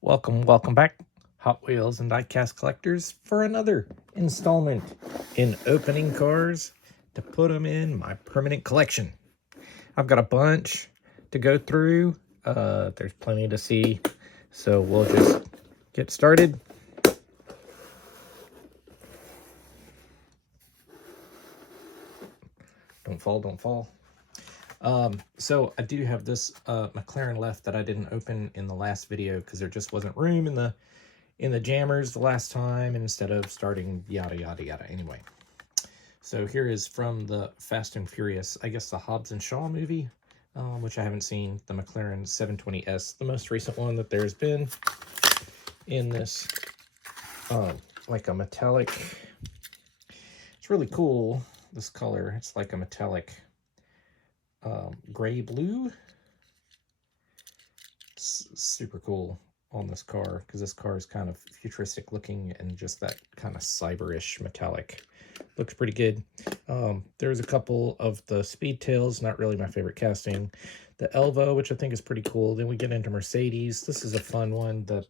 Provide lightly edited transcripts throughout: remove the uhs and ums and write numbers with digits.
Welcome back, Hot Wheels and diecast collectors, for another installment in opening cars to put them in my permanent collection. I've got a bunch to go through. There's plenty to see, so we'll just get started. Don't fall. So I do have this McLaren left that I didn't open in the last video because there just wasn't room in the jammers the last time, and instead of starting yada yada yada. Anyway, so here is from the Fast and Furious, I guess the Hobbs and Shaw movie, which I haven't seen, the McLaren 720S, the most recent one that there's been, in this like a metallic. It's really cool, this color. It's like a metallic gray blue. It's super cool on this car because this car is kind of futuristic looking and just that kind of cyberish metallic. Looks pretty good. There's a couple of the Speed Tails, not really my favorite casting. The Elvo, which I think is pretty cool. Then we get into Mercedes. This is a fun one that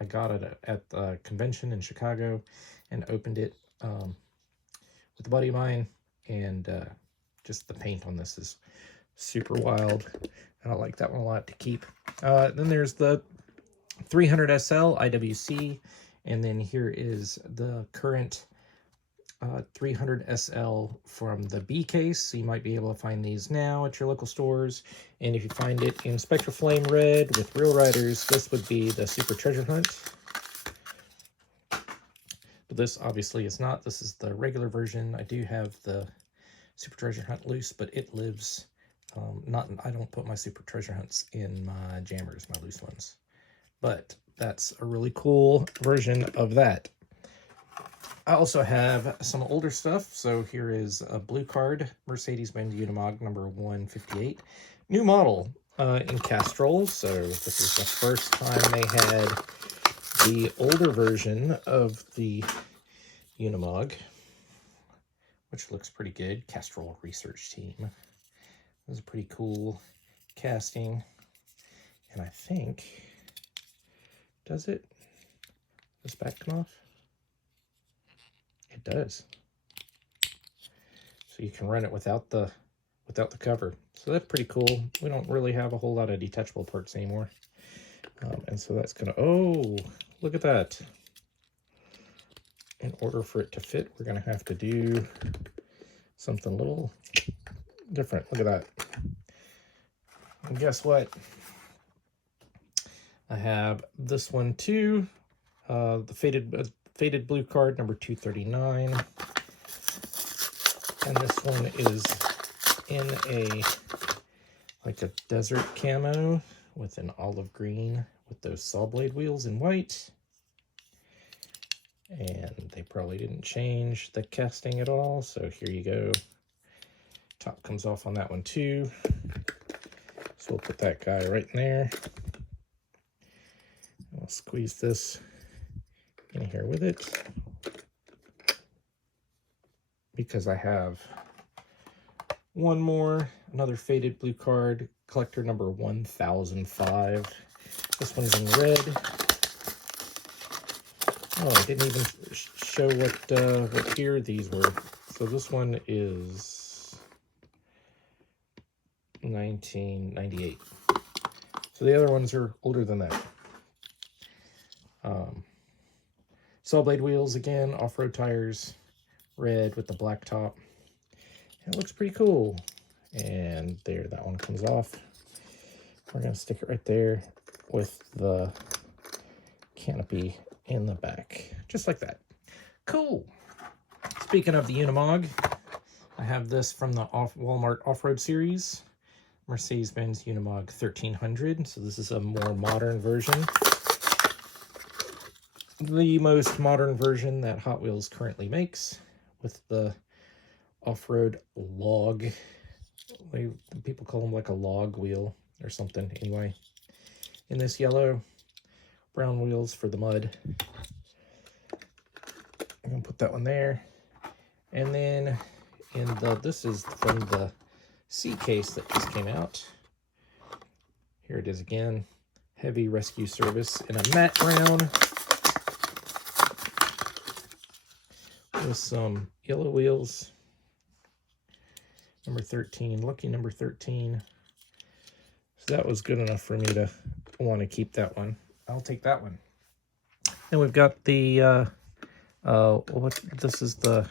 I got at the convention in Chicago and opened it with a buddy of mine. And just the paint on this is super wild. And I like that one a lot to keep. Then there's the 300 SL IWC. And then here is the current 300 SL from the B case. So you might be able to find these now at your local stores. And if you find it in Spectra Flame Red with Real Riders, this would be the Super Treasure Hunt. But this obviously is not. This is the regular version. I do have the Super Treasure Hunt loose, but it lives I don't put my Super Treasure Hunts in my jammers, my loose ones. But that's a really cool version of that. I also have some older stuff. So here is a blue card, Mercedes-Benz Unimog number 158. New model in Castrol. So this is the first time they had the older version of the Unimog, which looks pretty good. Castrol Research Team. This is a pretty cool casting. And I think, does this back come off? It does. So you can run it without the cover. So that's pretty cool. We don't really have a whole lot of detachable parts anymore. And so that's gonna, oh, look at that. In order for it to fit, we're gonna have to do something a little different. Look at that. And guess what? I have this one too. The faded blue card number 239. And this one is in like a desert camo with an olive green with those saw blade wheels in white. And they probably didn't change the casting at all, so here you go. Top comes off on that one too. So we'll put that guy right in there. I'll squeeze this in here with it, because I have one more, another faded blue card, collector number 1005. This one's in red. Oh, I didn't even show what year these were. So this one is 1998. So the other ones are older than that. Saw blade wheels again, off-road tires, red with the black top. It looks pretty cool. And there, that one comes off. We're gonna stick it right there with the canopy in the back, just like that. Cool. Speaking of the Unimog, I have this from the Walmart off-road series, Mercedes-Benz Unimog 1300. So this is a more modern version. The most modern version that Hot Wheels currently makes, with the off-road log. People call them like a log wheel or something. Anyway, in this yellow, brown wheels for the mud. I'm gonna put that one there. And then in this is from the C case that just came out. Here it is again. heavy rescue service in a matte brown with some yellow wheels. Number 13, lucky number 13. So that was good enough for me to want to keep that one. I'll take that one. And we've got the this is the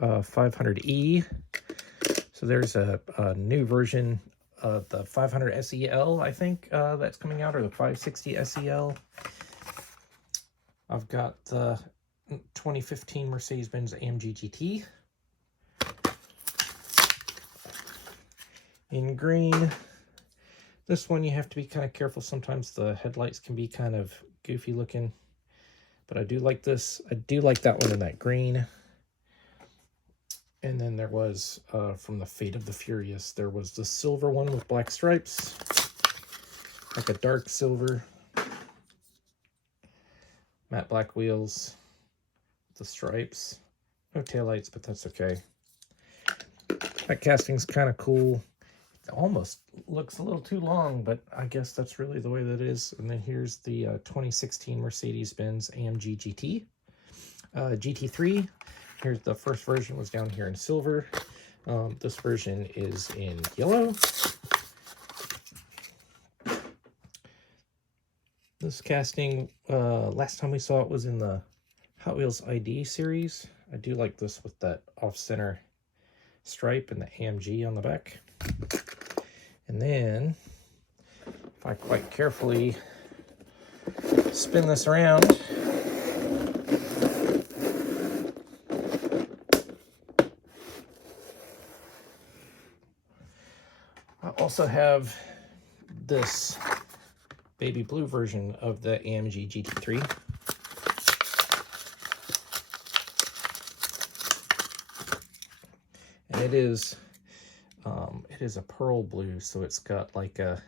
500E. So there's a new version of the 500 SEL, I think, that's coming out, or the 560 SEL. I've got the 2015 Mercedes-Benz AMG GT in green. This one you have to be kind of careful. Sometimes the headlights can be kind of goofy looking, but I do like this. I do like that one in that green. And then there was, from the Fate of the Furious, there was the silver one with black stripes, like a dark silver. Matte black wheels with the stripes. No taillights, but that's okay. That casting's kind of cool. It almost looks a little too long, but I guess that's really the way that it is. And then here's the 2016 Mercedes-Benz AMG GT. GT3. Here's the first version, was down here in silver. This version is in yellow. This casting, last time we saw it was in the Hot Wheels ID series. I do like this with that off-center stripe and the AMG on the back. And then, if I quite carefully spin this around, I also have this baby blue version of the AMG GT3. And it is a pearl blue, so it's got like a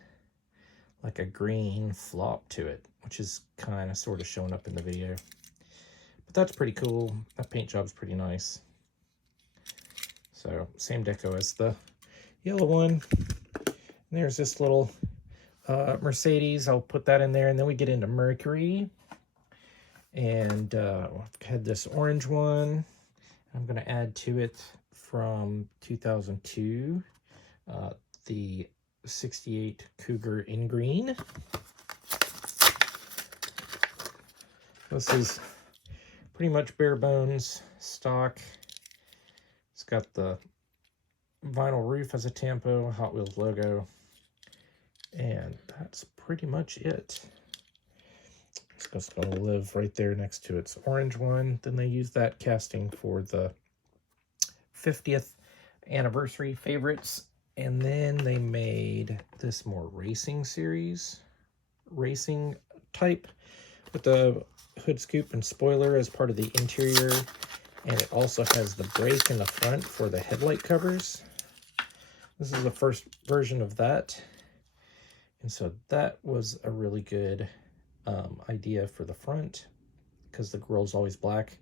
green flop to it, which is kind of sort of showing up in the video. But that's pretty cool. That paint job's pretty nice. So same deco as the yellow one. And there's this little Mercedes. I'll put that in there, and then we get into Mercury. And I've had this orange one. I'm going to add to it from 2002, the 68 Cougar in green. This is pretty much bare bones stock. It's got the vinyl roof as a tampo, Hot Wheels logo, and that's pretty much it. It's just going to live right there next to its orange one. Then they use that casting for the 50th anniversary favorites, and then they made this more racing type with the hood scoop and spoiler as part of the interior, and it also has the brake in the front for the headlight covers. This is the first version of that, and so that was a really good idea for the front, because the grill's always black.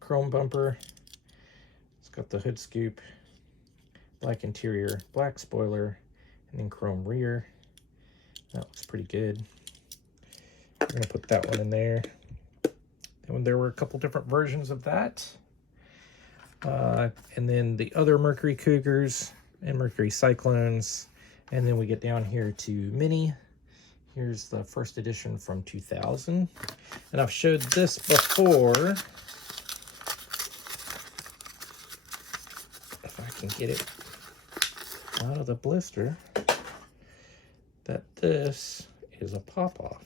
Chrome bumper. It's got the hood scoop, black interior, black spoiler, and then chrome rear. That looks pretty good. I'm going to put that one in there. And there were a couple different versions of that. And then the other Mercury Cougars and Mercury Cyclones. And then we get down here to Mini. Here's the first edition from 2000. And I've showed this before. If I can get it out of the blister, that this is a pop-off.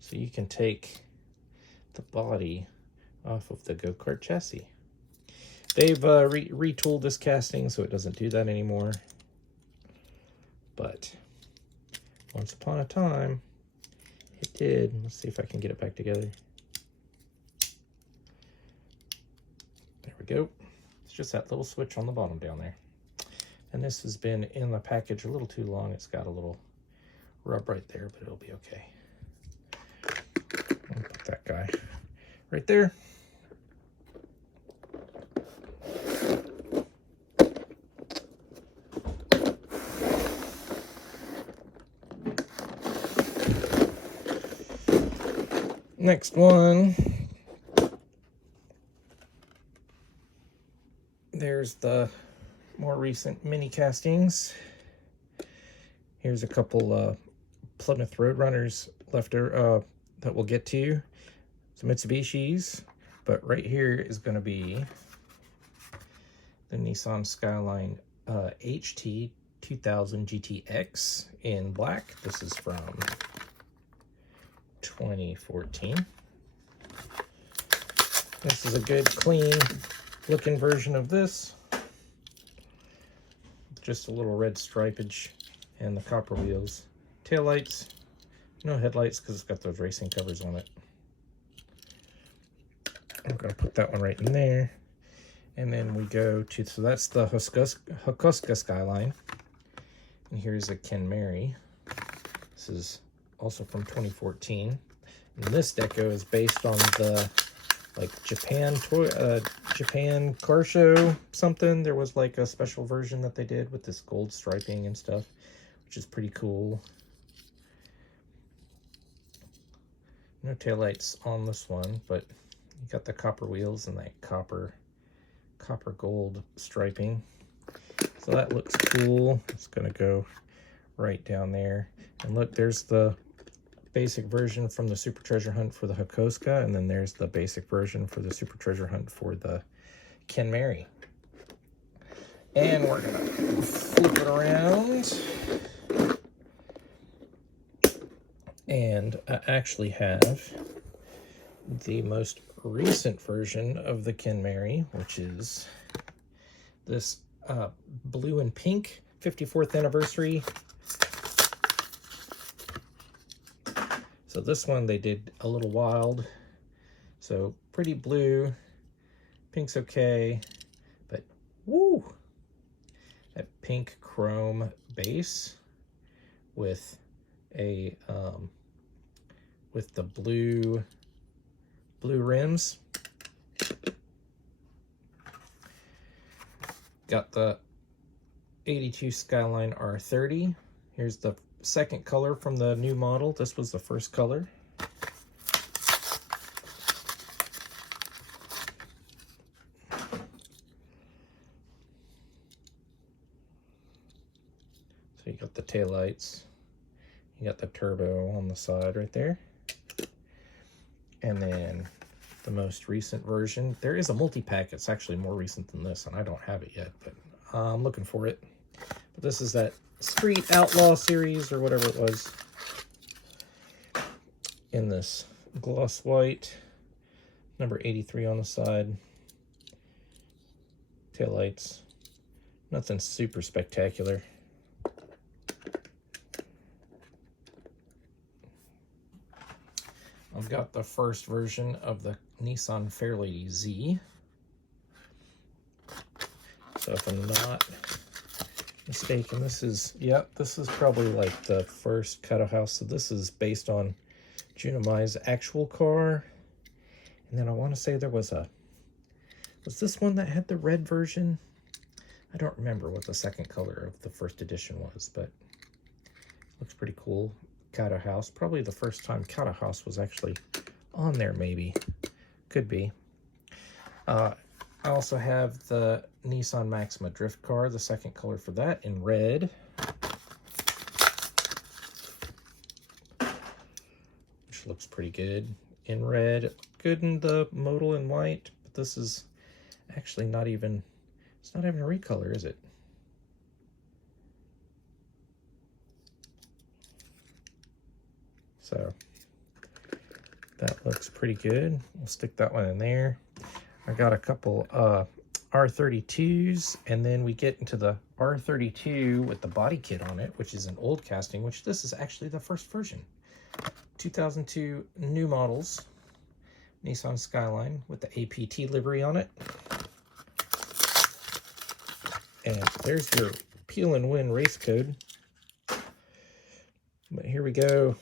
So you can take the body off of the go-kart chassis. They've retooled this casting so it doesn't do that anymore. But once upon a time, it did. Let's see if I can get it back together. There we go. It's just that little switch on the bottom down there. And this has been in the package a little too long. It's got a little rub right there, but it'll be okay. I'll put that guy right there. Next one. There's the more recent mini castings. Here's a couple Plymouth Roadrunners left that we'll get to. Some Mitsubishis, but right here is going to be the Nissan Skyline HT 2000 GTX in black. This is from 2014. This is a good, clean looking version of this. Just a little red stripage and the copper wheels. Taillights, no headlights because it's got those racing covers on it. I'm going to put that one right in there. And then we go to, so that's the Hakosuka Skyline. And here's a Ken Mary. This is also from 2014. And this deco is based on the like Japan car show something. There was like a special version that they did with this gold striping and stuff, which is pretty cool. No taillights on this one, but you got the copper wheels and that copper gold striping. So that looks cool. It's gonna go right down there. And look, there's the basic version from the Super Treasure Hunt for the Hakosuka, and then there's the basic version for the Super Treasure Hunt for the Ken Mary. And we're gonna flip it around. And I actually have the most recent version of the Ken Mary, which is this blue and pink 54th anniversary. So this one they did a little wild. So pretty blue, pink's okay, but woo! That pink chrome base with a with the blue rims. Got the 82 Skyline R30. Here's the second color from the new model. This was the first color. So you got the taillights. You got the turbo on the side right there. And then the most recent version. There is a multi-pack. It's actually more recent than this, and I don't have it yet, but I'm looking for it. But this is that Street Outlaw series or whatever it was. In this gloss white. Number 83 on the side. Taillights. Nothing super spectacular. I've got the first version of the Nissan Fairlady Z. So if I'm not mistaken, this is, yep, this is probably like the first cut house. So this is based on Junimai's actual car. And then I want to say there was this one that had the red version? I don't remember what the second color of the first edition was, but looks pretty cool. Kata House, probably the first time Kata House was actually on there, maybe. Could be. I also have the Nissan Maxima Drift car, the second color for that, in red. Which looks pretty good in red. Good in the modal in white, but this is actually not even, it's not even a recolor, is it? So that looks pretty good. We'll stick that one in there. I got a couple R32s, and then we get into the R32 with the body kit on it, which is an old casting, which this is actually the first version. 2002 new models, Nissan Skyline with the APT livery on it. And there's your peel and win race code. But here we go.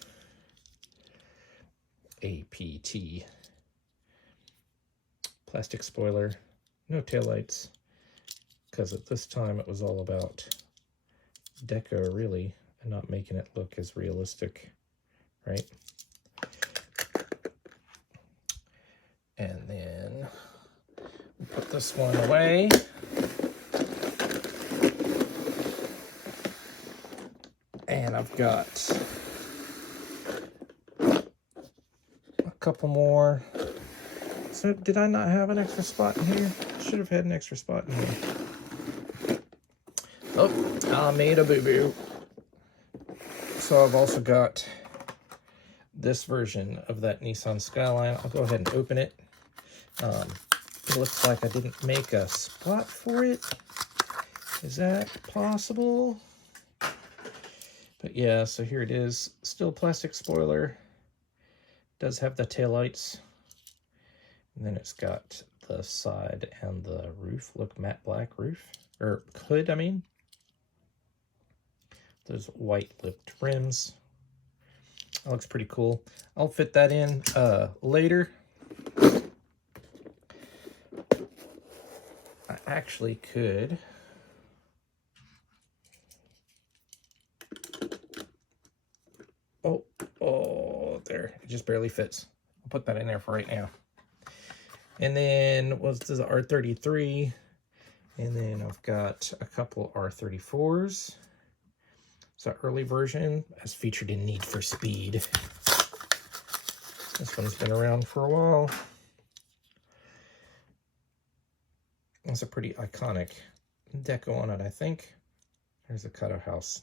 APT. Plastic spoiler, no taillights, because at this time it was all about deco, really, and not making it look as realistic, right? And then we'll put this one away. And I've got a couple more. So did I not have an extra spot in here? Should have had an extra spot in here. Oh, I made a boo-boo. So I've also got this version of that Nissan Skyline. I'll go ahead and open it. It looks like I didn't make a spot for it. Is that possible? But yeah, so here it is. Still plastic spoiler. Does have the taillights. And then it's got the side and the roof. Look, matte black roof. Or hood, I mean. Those white lipped rims. That looks pretty cool. I'll fit that in later. I actually could. Oh, there. It just barely fits. I'll put that in there for right now. And then what's this, R33? And then I've got a couple R34s. So early version, as featured in Need for Speed. This one's been around for a while. It's a pretty iconic deco on it, I think. There's a cutout house.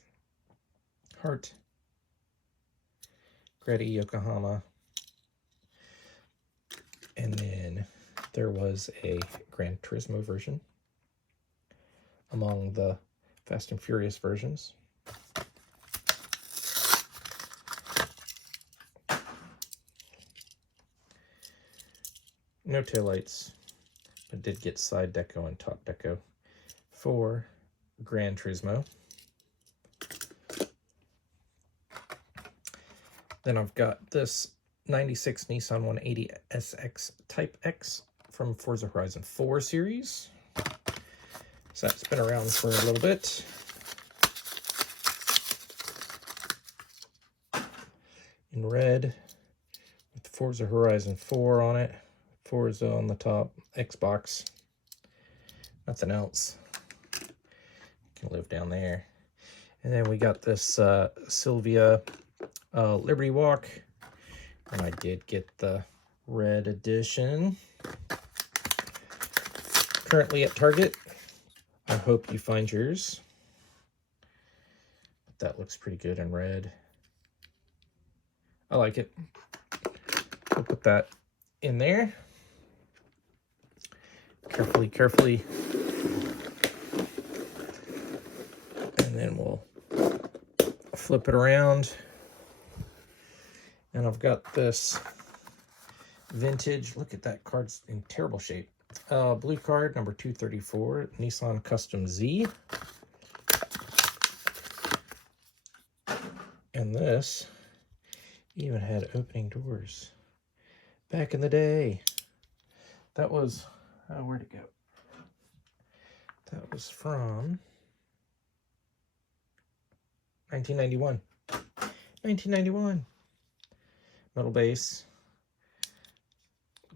Heart. Grady, Yokohama. And then there was a Gran Turismo version among the Fast and Furious versions. No taillights, but did get side deco and top deco for Gran Turismo. Then I've got this 96 Nissan 180 SX Type X from Forza Horizon 4 series. So that's been around for a little bit. In red with Forza Horizon 4 on it. Forza on the top, Xbox, nothing else. Can live down there. And then we got this Sylvia Liberty Walk, and I did get the red edition. Currently at Target. I hope you find yours. But that looks pretty good in red. I like it. I'll put that in there. Carefully. And then we'll flip it around. And I've got this vintage, look at that, card's in terrible shape. Blue card, number 234, Nissan Custom Z. And this even had opening doors. Back in the day. That was, where'd it go? That was from 1991. 1991. Metal base.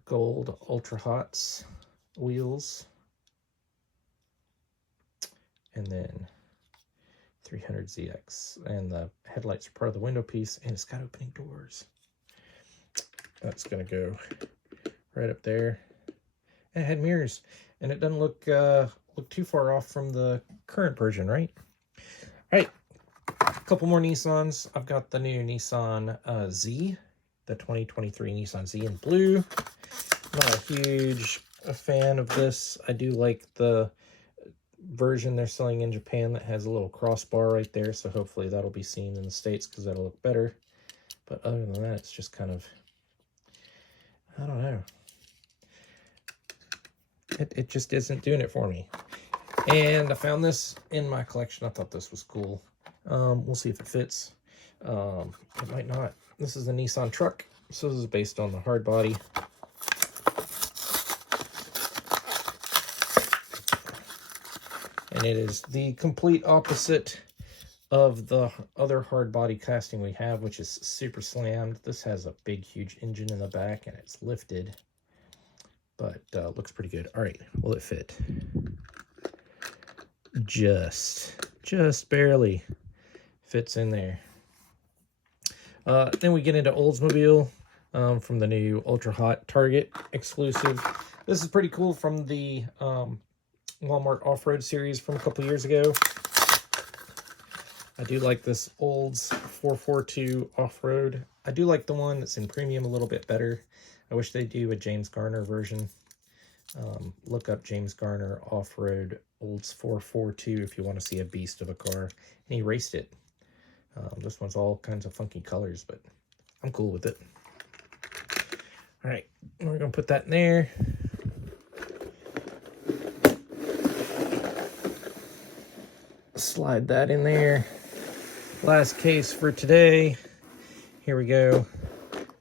Gold Ultra Hots wheels. And then 300ZX. And the headlights are part of the window piece, and it's got opening doors. That's going to go right up there. And it had mirrors, and it doesn't look too far off from the current version, right? All right, a couple more Nissans. I've got the new Nissan Z, the 2023 Nissan Z in blue. Not a huge fan of this. I do like the version they're selling in Japan that has a little crossbar right there, so hopefully that'll be seen in the States because that'll look better. But other than that, it's just kind of, I don't know. It just isn't doing it for me. And I found this in my collection. I thought this was cool. We'll see if it fits. It might not. This is a Nissan truck. So this is based on the hard body. And it is the complete opposite of the other hard body casting we have, which is super slammed. This has a big, huge engine in the back, and it's lifted. but looks pretty good. All right, will it fit? Just barely fits in there. Then we get into Oldsmobile from the new Ultra Hot Target exclusive. This is pretty cool from the Walmart Off-Road series from a couple years ago. I do like this Olds 442 Off-Road. I do like the one that's in premium a little bit better. I wish they'd do a James Garner version. Look up James Garner Off-Road Olds 442 if you want to see a beast of a car. And he raced it. This one's all kinds of funky colors, but I'm cool with it. All right, we're going to put that in there. Slide that in there. Last case for today. Here we go.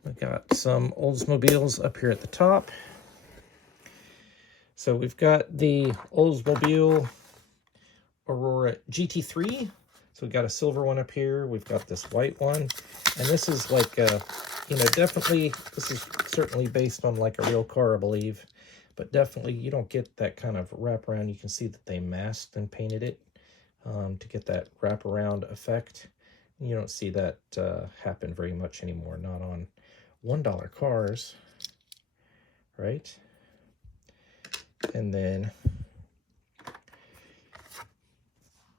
We've got some Oldsmobiles up here at the top. So we've got the Oldsmobile Aurora GT3. So we've got a silver one up here. We've got this white one. And this is like a, you know, definitely, this is certainly based on like a real car, I believe. But definitely you don't get that kind of wraparound. You can see that they masked and painted it to get that wraparound effect. You don't see that happen very much anymore. Not on $1 cars, right? And then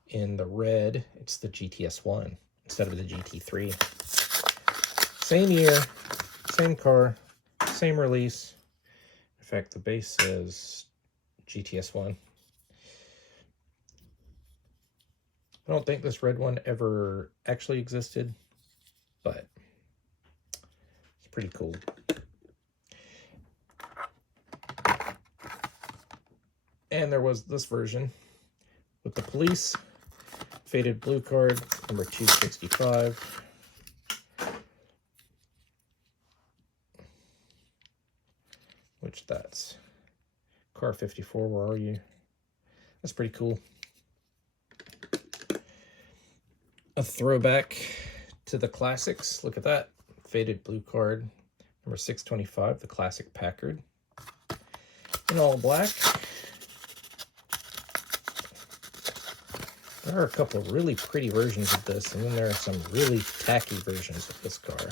in the red, it's the GTS1 instead of the GT3. Same year, same car, same release. In fact, the base says GTS1. I don't think this red one ever actually existed, but it's pretty cool. And there was this version with the police, faded blue card, number 265. Which that's car 54, where are you? That's pretty cool. A throwback to the classics. Look at that. Faded blue card, number 625, the classic Packard. In all black. There are a couple of really pretty versions of this, and then there are some really tacky versions of this car.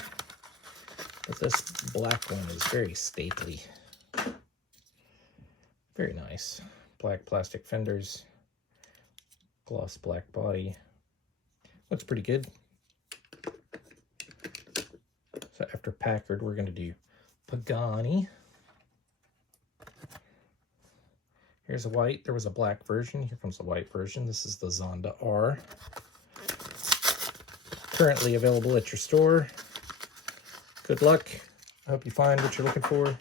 But this black one is very stately. Very nice. Black plastic fenders. Gloss black body. Looks pretty good. So after Packard, we're going to do Pagani. Here's a white. There was a black version. Here comes the white version. This is the Zonda R. Currently available at your store. Good luck. I hope you find what you're looking for. I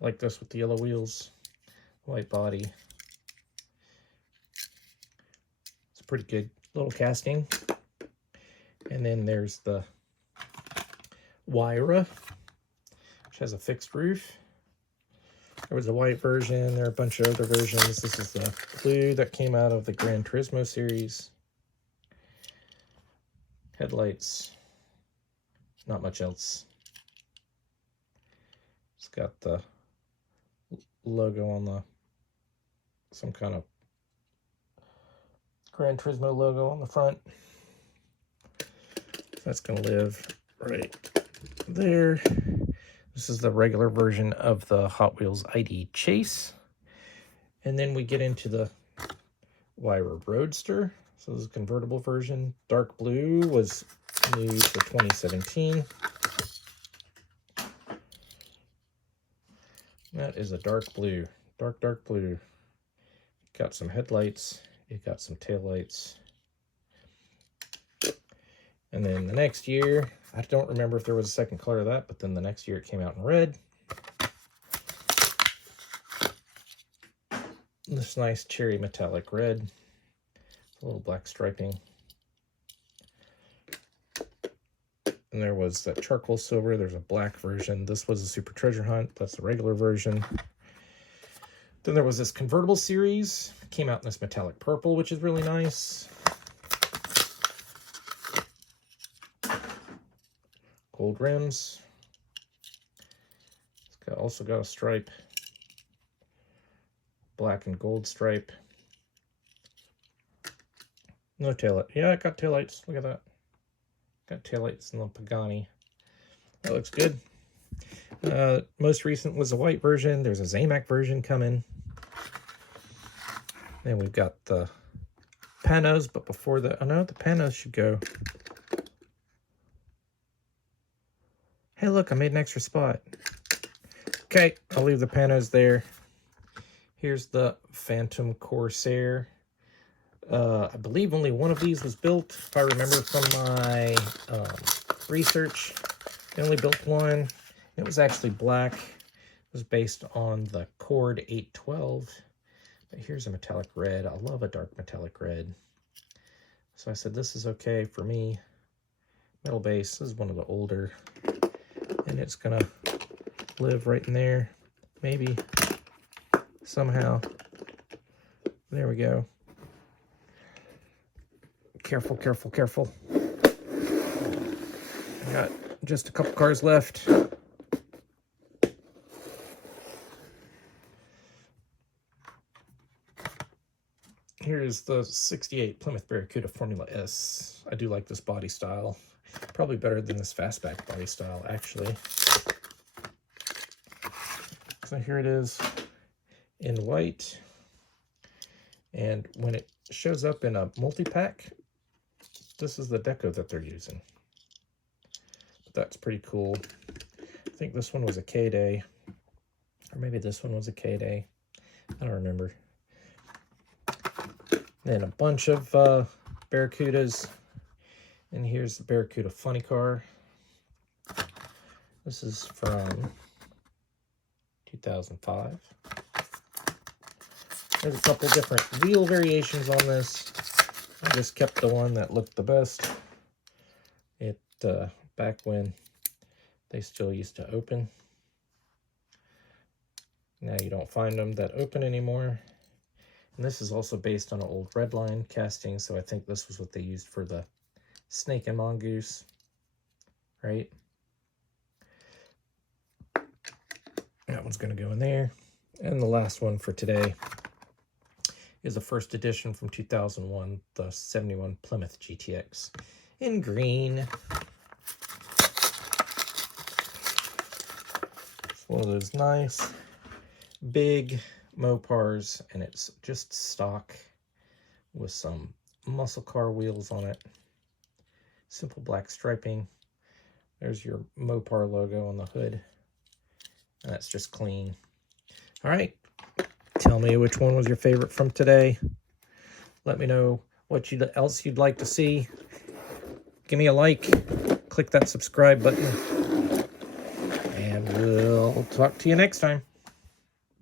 like this with the yellow wheels. White body. It's pretty good little casting. And then there's the Wyra, which has a fixed roof. There was a white version. There are a bunch of other versions. This is the blue that came out of the Gran Turismo series. Headlights. Not much else. It's got the logo on the, some kind of Gran Turismo logo on the front. That's going to live right there. This is the regular version of the Hot Wheels ID Chase. And then we get into the Wyra Roadster. So this is a convertible version. Dark blue was new for 2017. That is a dark blue. Dark blue. Got some headlights. It got some taillights. And then the next year, I don't remember if there was a second color of that, but then the next year it came out in red. This nice cherry metallic red. A little black striping. And there was that charcoal silver. There's a black version. This was a Super Treasure Hunt. That's the regular version. Then there was this convertible series. Came out in this metallic purple, which is really nice. Gold rims. It's also got a stripe. black and gold stripe. No taillight. Yeah, it got taillights. Look at that. Got taillights in the Pagani. That looks good. Most recent was a white version. There's a Zamac version coming. Then we've got the panos, but before the... Oh no, the panos should go. Hey, look, I made an extra spot. Okay, I'll leave the panos there. Here's the Phantom Corsair. I believe only one of these was built, if I remember from my research. They only built one. It was actually black. It was based on the Cord 812. But here's a metallic red. I love a dark metallic red. So I said, this is okay for me. Metal base. This is one of the older. And it's going to live right in there. Maybe. Somehow. There we go. Careful, careful, careful. I got just a couple cars left. Here's the 68 Plymouth Barracuda Formula S. I do like this body style. Probably better than this fastback body style, actually. So here it is in white. And when it shows up in a multi-pack, this is the deco that they're using. But that's pretty cool. I think this one was a K-Day. Or maybe this one was a K-Day. I don't remember. Then a bunch of Barracudas. And here's the Barracuda Funny Car. This is from 2005. There's a couple different wheel variations on this. I just kept the one that looked the best. It back when they still used to open. Now you don't find them that open anymore. And this is also based on an old Redline casting, so I think this was what they used for the Snake and Mongoose, right? That one's going to go in there. And the last one for today is a first edition from 2001, the 71 Plymouth GTX in green. It's one of those nice big Mopars, and it's just stock with some muscle car wheels on it. Simple black striping. There's your Mopar logo on the hood. And that's just clean. All right. Tell me which one was your favorite from today. Let me know what else you'd like to see. Give me a like. Click that subscribe button. And we'll talk to you next time.